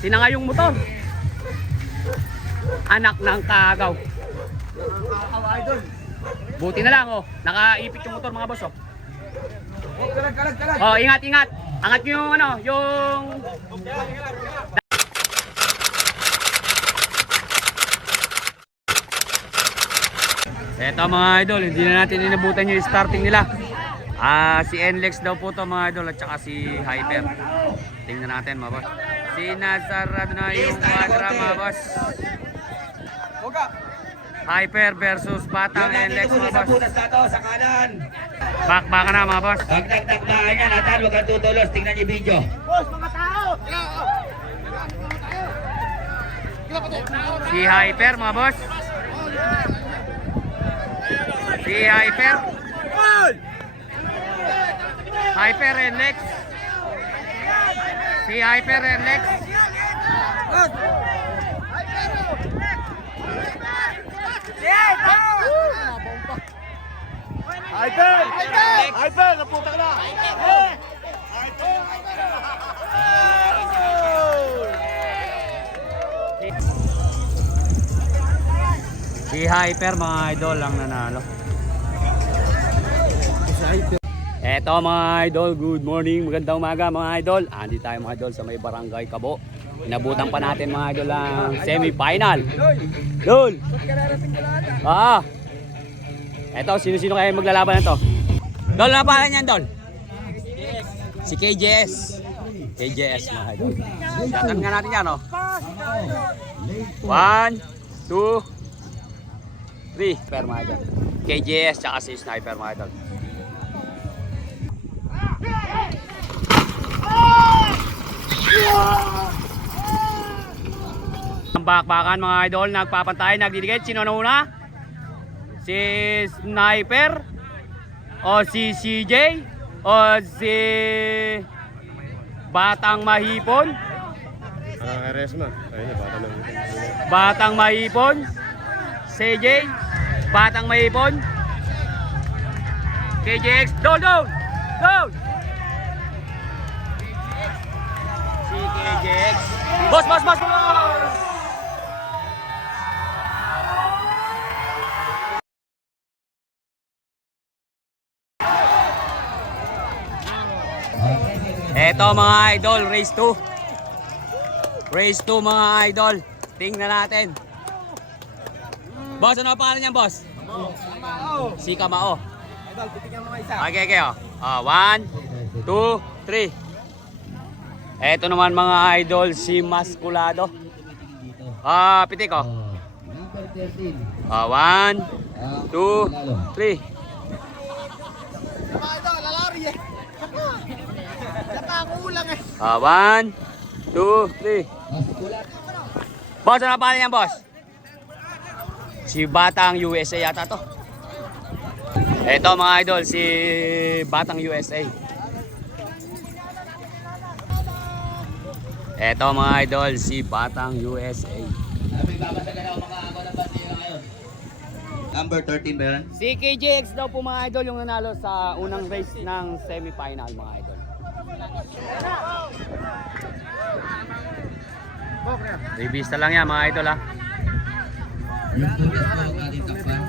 Tinangay yung motor. Anak ng kagaw. Buti na lang oh. Nakaipit yung motor mga boss oh. Oh, ingat, ingat. Angat nyo yung ano, yung... Eto mga idol, hindi na natin inabutan yung starting nila. Si NLEX daw po to mga idol at saka si Hyper. Tingnan natin mga boss. Sinasarado na yung quadra mga boss. Hyper versus Batang NLEX mga boss. Sa kanan. Bakbakan na mga boss. Pag nagtakbahan yan, Nathan, huwag kang tutulos. Tingnan yung video. Boss, mga tao! Si Hyper mga boss. Si Hyper. Hyper NLEX. Si Hyper NLEX. Hyper! Hyper! Naputak na! Si Hyper mga idol ang nanalo. Eto mga idol, good morning, magandang umaga mga idol. Andi tayo mga idol sa may Barangay Kabo. Inabutan pa natin mga idol ang semi-final. Dol! Eto, sino-sino kaya maglalaban na to? Dol, ano pangalan niyan, Dol? Si KJS. KJS mga idol. Shatan nga natin yan, oh. 1, 2, 3. Sniper mga idol. KJS tsaka si Sniper mga idol. Ang bakbakan mga idol, nagpapantay, nagdidikit. Sino na una? Si Sniper? O si CJ? O si Batang Mahipon? Batang Mahipon? CJ? Batang Mahipon? KJX? Down! Si KJX. Boss! Eto mga idol, race 2. Race 2 mga idol. Tingnan natin. Boss, ano ang pangalan niyan, boss? Kamao! Si Kamao. Idol, titignan mo isa. Okay, oh. 1, 2, 3. Eto naman mga idol, si Maskulado. Pitik oh. 1, 2, 3. Idol, lalari eh. Lapa ang ulang eh. 1, 2, 3. Boss, ano ang pangalan niyan, boss? Si Batang USA yata to. Eto mga idol, si Batang USA. Eto mga idol, si Batang USA. Number 13 ba yan? Si KJX daw po mga idol yung nanalo sa unang race ng semi-final mga idol. Revista lang yan mga idol ha. Yung tubig ko ang ating takpan.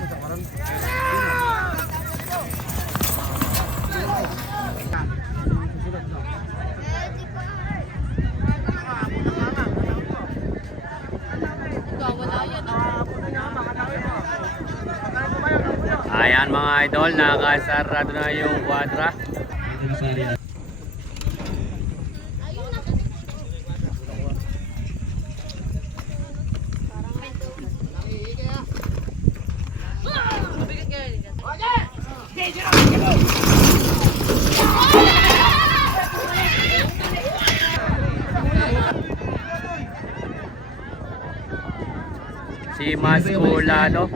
Ayan mga idol, nakasarado na yung quadra. Si Maskulado.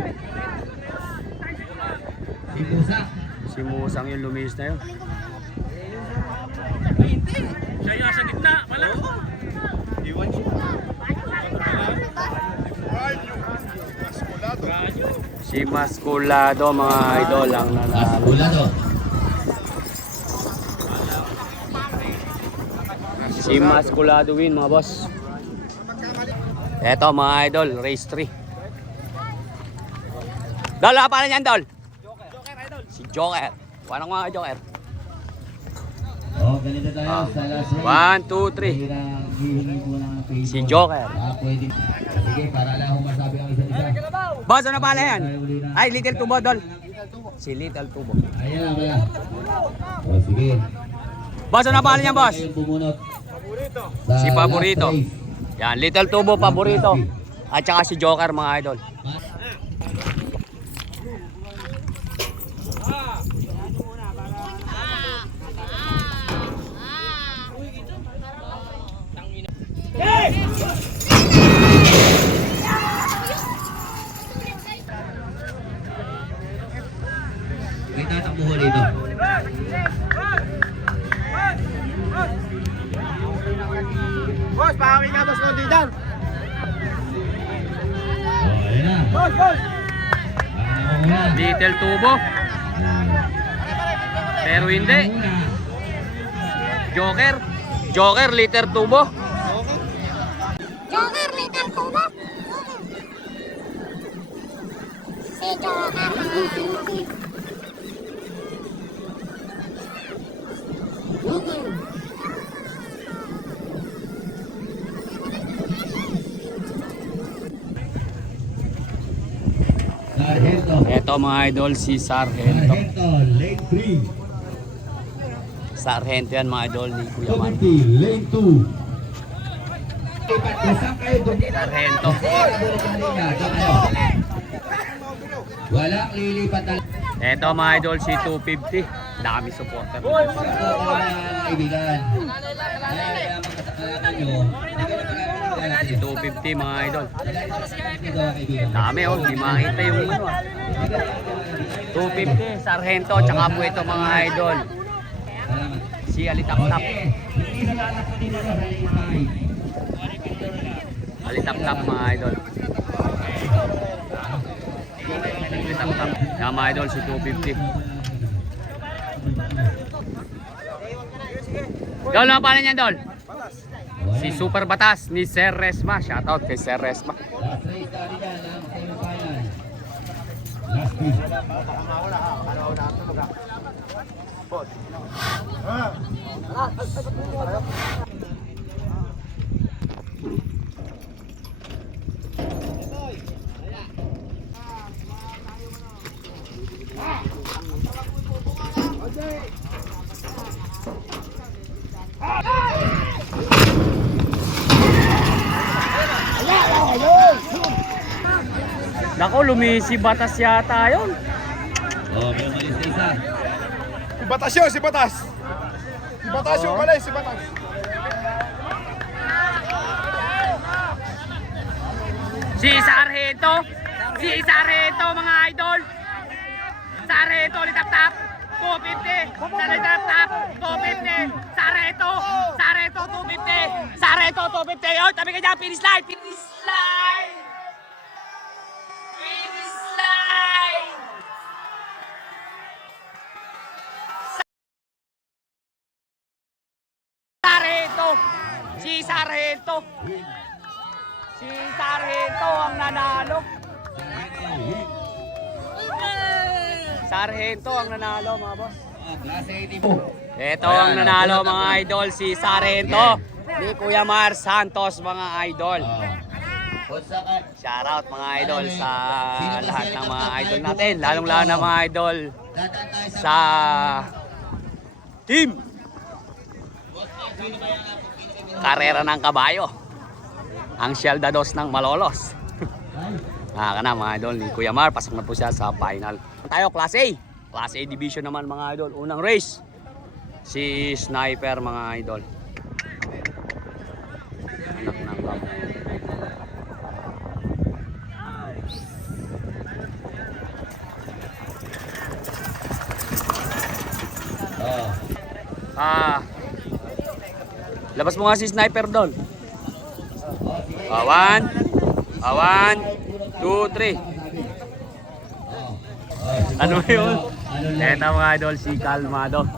Si Musang yung lumis na yun. Siya yung sa gitna, pala. Iwan siya. Si Maskulado mga idol ang nanalo. Maskulado. Si Maskulado win mga boss. Eto mga idol, race 3. Dol, ano pa yan, Dol? Si Joker. Paano nga Joker? Oh, ganito tayo sa last race. 1, 2, 3. Hihingi po ng favor. Si Joker. Pwede. Sige, para lang akong masabi ang isa't isa. Boss, ano pala yan? Ay, Little Tubo, Dol. Si Little Tubo. Ayan, ayan. Oh, sige. Boss, ano pala yan, boss? Tayong bumunot. Si Sa Paborito. last race. Yan, Little Tubo, Paborito. At saka si Joker, mga idol. May tatakbo ko dito. Boss, pakawin ka, boss, konti dyan. Oh, ayan na. Boss, boss. Ako muna. Little Tubo. Pero hindi. Joker. Joker, Little Tubo. Joker, Little Tubo. Si Joker. Sargento. Eto mga idol, si Sargento. Sargento, lane 3. Sargento yan mga idol ni Kuya Man. 250, lane 2. Ipatlasang kayo doon. Sargento. Walang lilipat na. Eto mga idol, si 250. Dami supporter. Ito mga kaibigan. Kaya magkasakalakan nyo. Si 250 mga idol. Ito kaibigan. Dami oh, di makita yung ano. 250, Sargento, tsaka po ito mga idol. Salamat. Si Alitap-tap. Alitap-tap mga idol. Alitap-tap. Yan mga idol, si 250. Dol, ano pala niyan, Dol? Si Super Batas ni Sir Resma. Shoutout kay Sir Resma. Last race natin yan ang semifinal. Last piece. Nako, lumisi Batas yata yun. Oh, may umalis na isa. Si Batas yun, si Batas. Si Batas yung pala, si Batas. Si Sargento. Si Sargento mga idol. Sargento, litap-tap. 250. Litap-tap. 250. Sargento. Sargento, 250. Sargento, 250. Oh, tabi ka dyan. Finish line. Finish line. Finish line. Sargento. Si Sargento. Si Sargento ang nanalo. Sargento ang nanalo mga boss. Class 80 po. Ito ang nanalo mga idol, si Sargento ni Kuya Mar Santos mga idol. Shoutout mga idol sa lahat ng mga idol natin, lalong lalo na mga idol sa team Karera ng Kabayo, ang Sheldados ng Malolos. Ka na mga idol ni Kuya Mar, pasok na po siya sa final. Tayo Class A. Class A division naman mga idol. Unang race, si Sniper mga idol. Anak ng bab. Labas mo nga si Sniper doon. 1, 2, 3. Ano yun? Eto mga idol, si Calmado.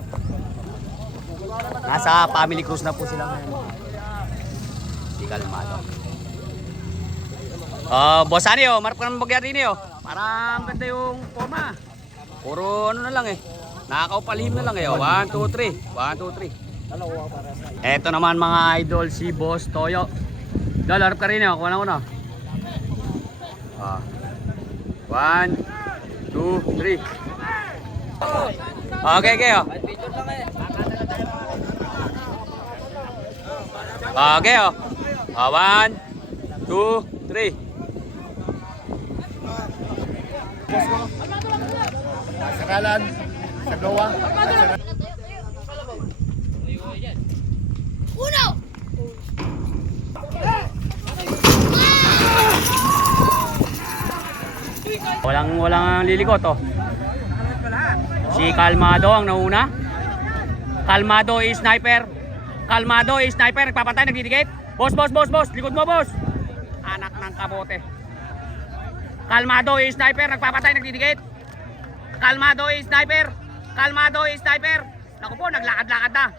Nasa family cruise na po sila ngayon. Si Calmado. Boss Ani, oh, marap ka naman bagyan rin, oh. Parang ganda yung forma. Puro ano na lang eh. Nakakaupalhim na lang eh. 1, 2, 3. 1, 2, 3. Eto naman mga idol, si Boss Toyo. Dol, harap ka rin eh. Kuha na ko na. 1, 2, 3. Okay, okay, oh. Okay, oh. 1, 2, 3. Sa kalan, sa gawa. Uno! Walang lilikot, oh. Si Kalmado ang nauna. Kalmado is sniper. Kalmado is sniper. Nagpapantay, nagdidikit. Boss. Likod mo, boss. Anak ng kabote. Kalmado is sniper. Nagpapantay, nagdidikit. Kalmado is sniper. Kalmado is sniper. Naku po, naglakad-lakad na.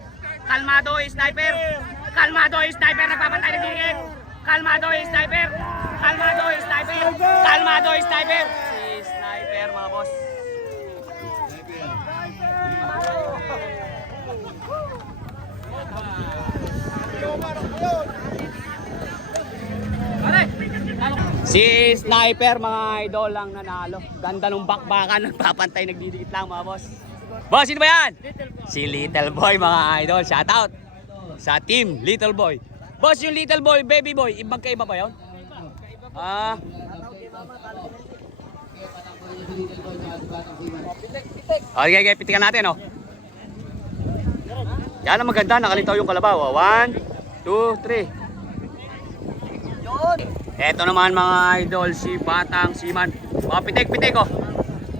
Kalmado is sniper. Kalmado is sniper. Nagpapantay, nagdidikit. Kalmado is sniper. Kalmado is sniper. Kalmado is sniper. Si sniper, mga boss. Si sniper mga idol lang nanalo. Ganda nung bakbakan, nagpapantay, nagdidikit lang mga boss. Boss, sino ba yan? Si Little Boy mga idol. Shout out sa team Little Boy. Boss, yung Little Boy, Baby Boy, ibang kaiba ba yun? Okay, pitikan natin, oh. Yan ang maganda, nakalitaw yung kalabaw. 1, 2, 3. Eto naman mga idol, si Batang Siman. Pitik, oh.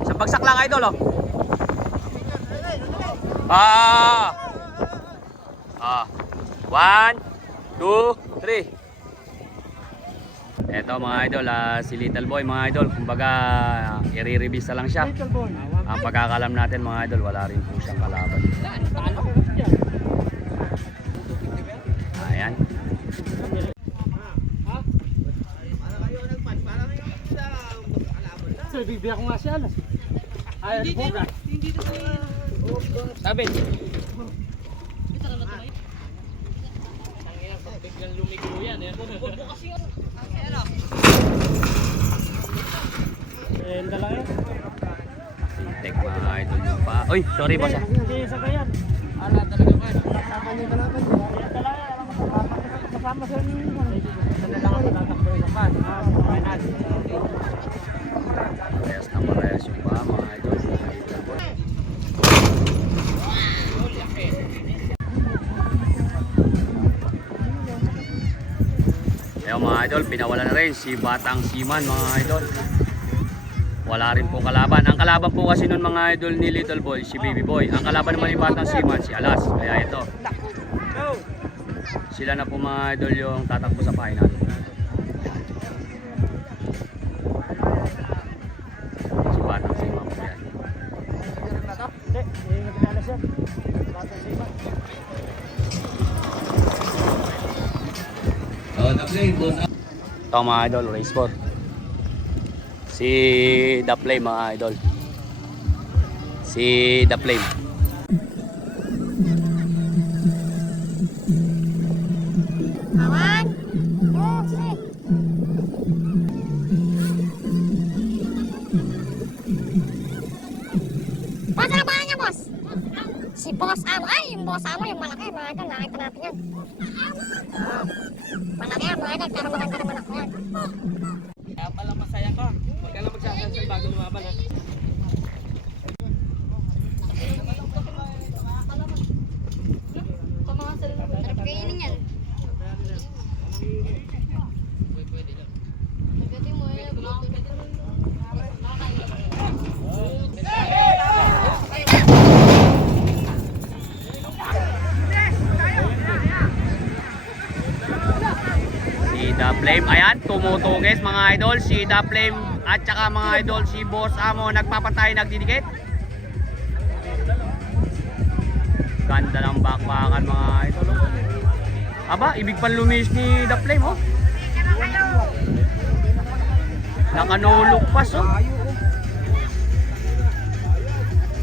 Sa bagsak lang idol, oh. 1, 2, 3. Eto mga idol, si Little Boy mga idol. Kumbaga, i-re-revisa lang siya. Ang pagkakalam natin mga idol, wala rin po siyang kalaban. Ayan. Bibigyan ko nga siya. Hindi dito sa Sabi. biglang lumigo yan eh. Dala yan. Tek mga idol yung pa. Uy, sorry boss ah. Hindi sa kayan. Ala talaga man. Kasama niyo kalaban. Dala yan. Kasama sa inyo. Dala lang ako tatakbo sa pan. Final. Parehas yung pa mga idol. Ayun mga idol, pinawala na rin si Batang Siman mga idol. Wala rin po kalaban. Ang kalaban po kasi nun mga idol ni Little Boy, si Baby Boy. Ang kalaban naman ni Batang Siman, si Alas. Kaya ito. Sila na po mga idol yung tatakbo sa final. Si Batang Siman po yan. Hindi nagkala siya. Batang Siman. Ito mga idol, race 4. Si The Flame mga idol. Si The Flame. Awan! 2, 3. Boss, ano ba niya, boss? Si Boss Amo. Ay, yung Boss Amo, yung malaki. Mga idol, nakita natin yan. Malaki yan, mga idol. Pero maganda naman ako yan. Kaya pala masaya ka. Huwag ka lang magsasansal bago lumaban ha. Sarap kainin yan. Si The Flame, ayan, tumutugis mga idol. Si The Flame at saka mga idol, si Boss Amo nagpapatay, nagdidikit. Ganda ng bakbakan mga idol. Aba, ibig pan lumis ni The Flame, oh. Nakanulog pa, so.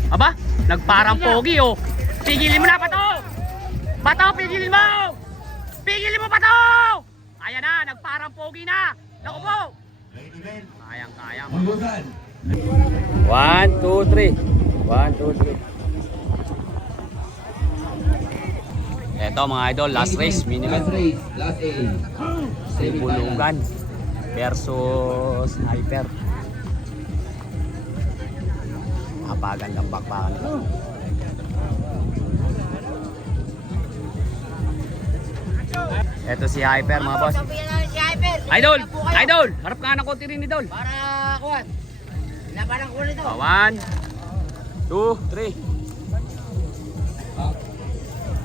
Aba, nagparang pogi, oh. Pigilin mo na, Bato! Bato, pigilin mo! Pigilin mo, Bato! Ayan na, nagparang pogi na. Naku po! Kayang-kaya. 1, 2, 3. 1, 2, 3. Eto mga idol, last race, minimum. Last race, last aim. Bulugan versus Hyper. Napagandang bakbakan. Eto si Hyper mga boss. Idol! Idol! Harap ka na konti rin, Idol. Para kuwan. Labanan ko nito. 1, 2, 3.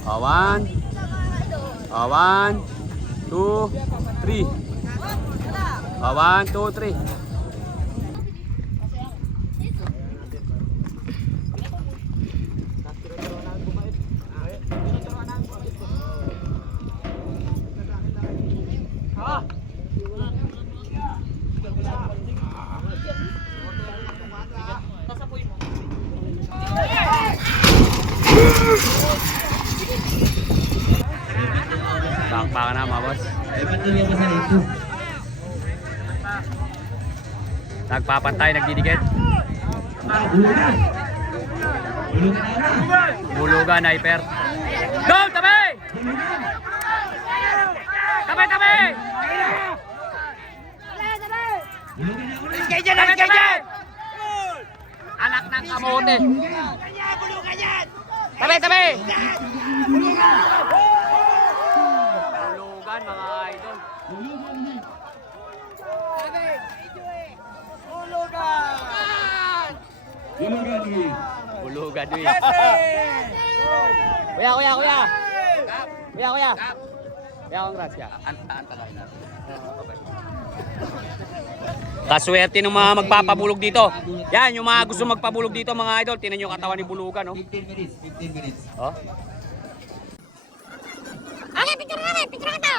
1, 2, 3. 1, 2, 3. Bakbakan na mga boss. Nagpapantay, nagdidikit. Bulugan, Hyper. Go, tabi! Tabi, tabi! Tabi, tabi! Anak ng kamote. Tabi, tabi! Bulugan, mga idol. Bulugan, Luis. Kuya, kuya, kuya. Kuya, kuya. Kuya, congrats ka. Kaswerte ng mga magpapabulog dito. Yan, yung mga gusto magpabulog dito mga idol. Tinan nyo yung katawan ni Bulugan, no? 15 minutes, 15 minutes. Oh. Okay, picture namin. Picture kita.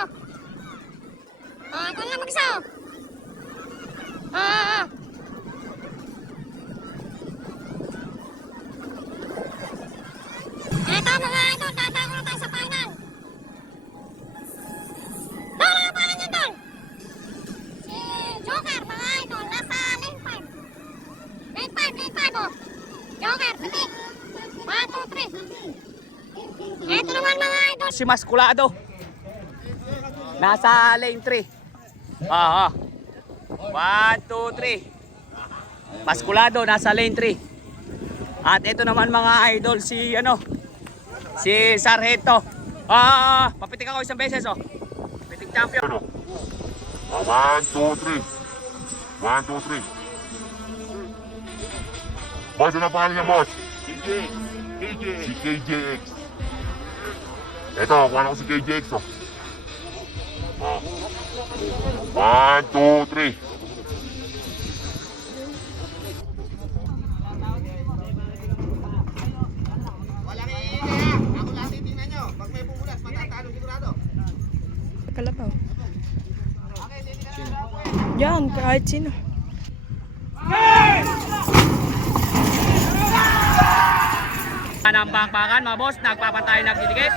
Ito na mag-isa. Ito mga idol, tatako na tayo sa final. Dolo na pala niyan, Dol. Si Joker, mga idol, nasa lane 5. Lane 5, oh. Joker, pitik. 1, 2, 3. Ito naman mga idol. Si Maskulado. Nasa lane 3. Ah, 1, 2, 3. Maskulado nasa lane 3. At ito naman mga idol si si Sargento. Papitik ako isang beses, oh. Pitik champion. 1, 2, 3. 1, 2, 3. Boss, ano pangalan niya, boss? Si KJX. Ito, kuha ko si KJX, oh. 1, 2, 3. Kalabaw. Yan, kahit sino. Ang bakbakan mga boss, nagpapantay, nagdidikit.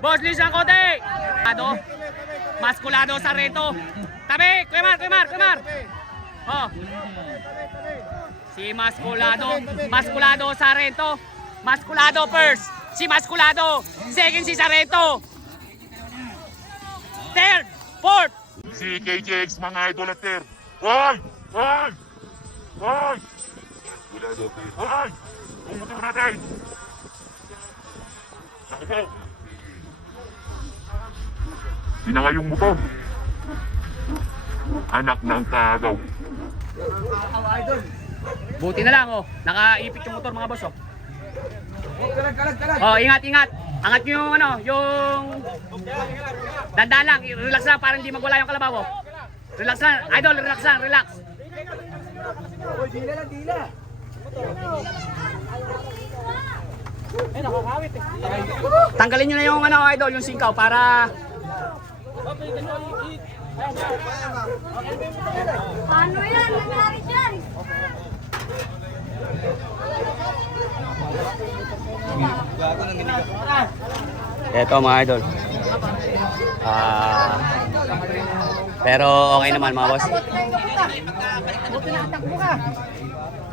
Boss, lisan kote. Maskulado Sargento. Tabi, Kuya Mar, Kuya Mar, Kuya Mar. Oh. Si Maskulado Sargento. Maskulado first. Si Maskulado. Second si Sargento. Third, fourth. Si KJX, mga idol at ter. Hoy! Hoy! Hoy! Hoy! Umutok natin! Ako po! Sinangay yung motor. Anak ng kagaw. Buti na lang, oh. Nakaipit yung motor mga boss, oh. Oh, ingat, ingat. Angat nyo yung yung dandaan lang, relax lang para hindi magwala yung kalabaw, oh. Relax lang, idol, relax lang, relax. Tanggalin nyo na yung idol, yung singkaw para Paano yan? Nangyari dyan? Ito mga idol. Pero okay naman mga boss.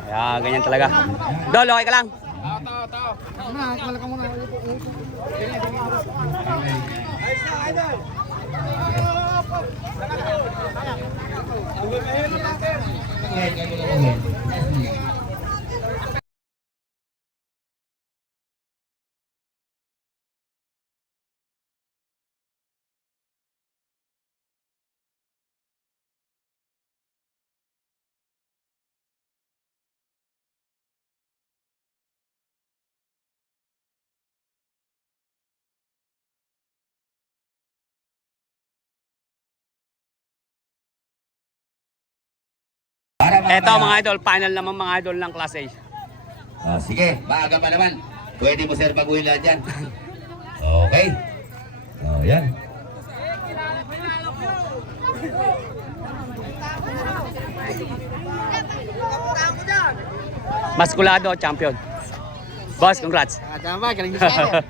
Kaya ganyan talaga. Dol, okay ka lang? Ito mga idol, final naman mga idol ng Class A. Sige, maaga pa naman. Pwede mo sir baguhin lahat yan. Okay. Yan. Maskulado, champion. Boss, congrats. Tama, galing na siya.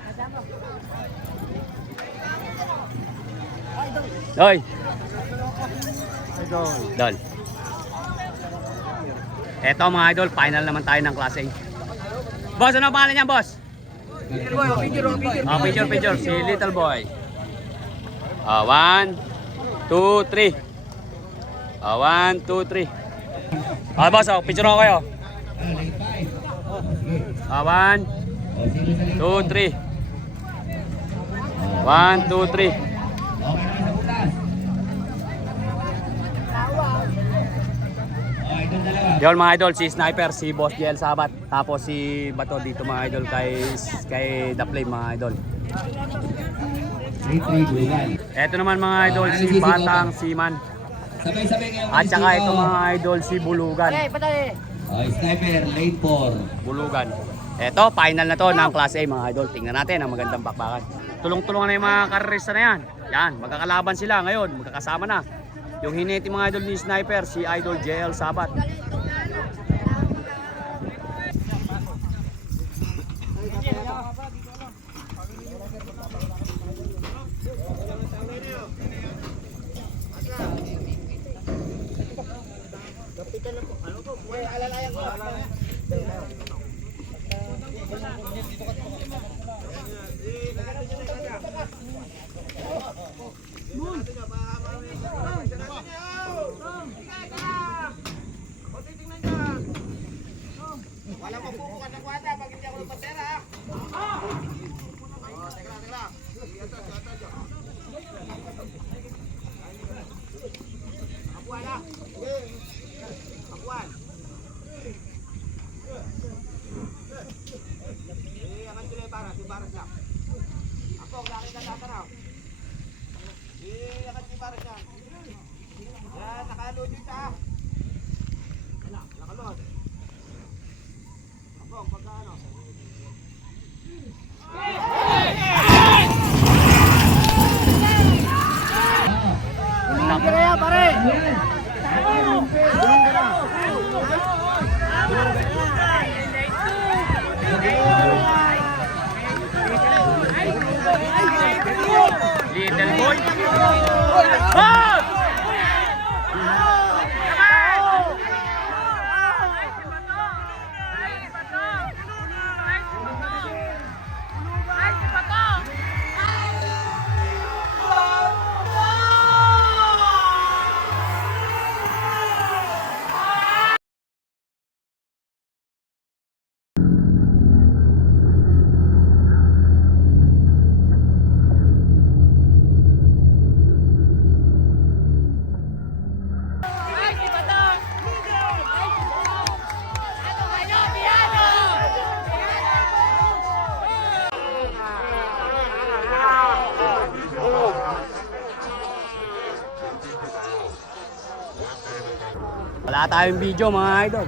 Hoy. Dol. Eto mga idol, final naman tayo ng Class A. Boss, ano ang pangalan niya, boss? Picture. Si Little Boy. 1, 2, 3. 1, 2, 3. Boss, picture ako kayo. 1, 2, 3. 1, 2, 3. Yon mga idol, si Sniper, si Boss JL Sabat, tapos si Bato dito mga idol kay The Flame mga idol. Ito naman mga idol, si Batang Siman. Sabay-sabay kayo. At saka ito mga idol, si Bulugan. Sniper, lane 4. Bulugan. Ito, final na to ng Class A mga idol. Tingnan natin ang magandang bakbakan. Tulong-tulungan na yung mga karerista na yan. Yan, magkakalaban sila ngayon, magkakasama na. Yung hineti mga idol ni Sniper, si Idol JL Sabat. Little Boy. Boss! Wala tayong video mga idol.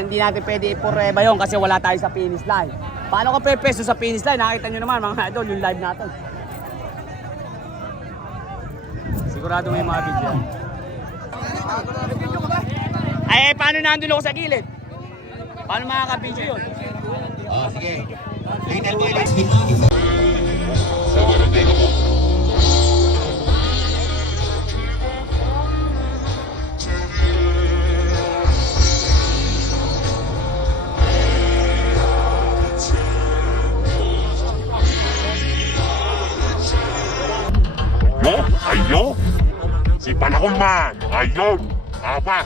Hindi natin pwede ipureba yun kasi wala tayo sa finish line. Paano ka prepesto sa finish line? Nakita nyo naman mga idol yung live natin. Si Sigurado may mga video yan. Ay, paano nandun ako sa gilid? Paano makaka-video yun? Oh, sige. Little boy, let's hit. Yo, ayo. Si Palakon man. Ayun. Apa.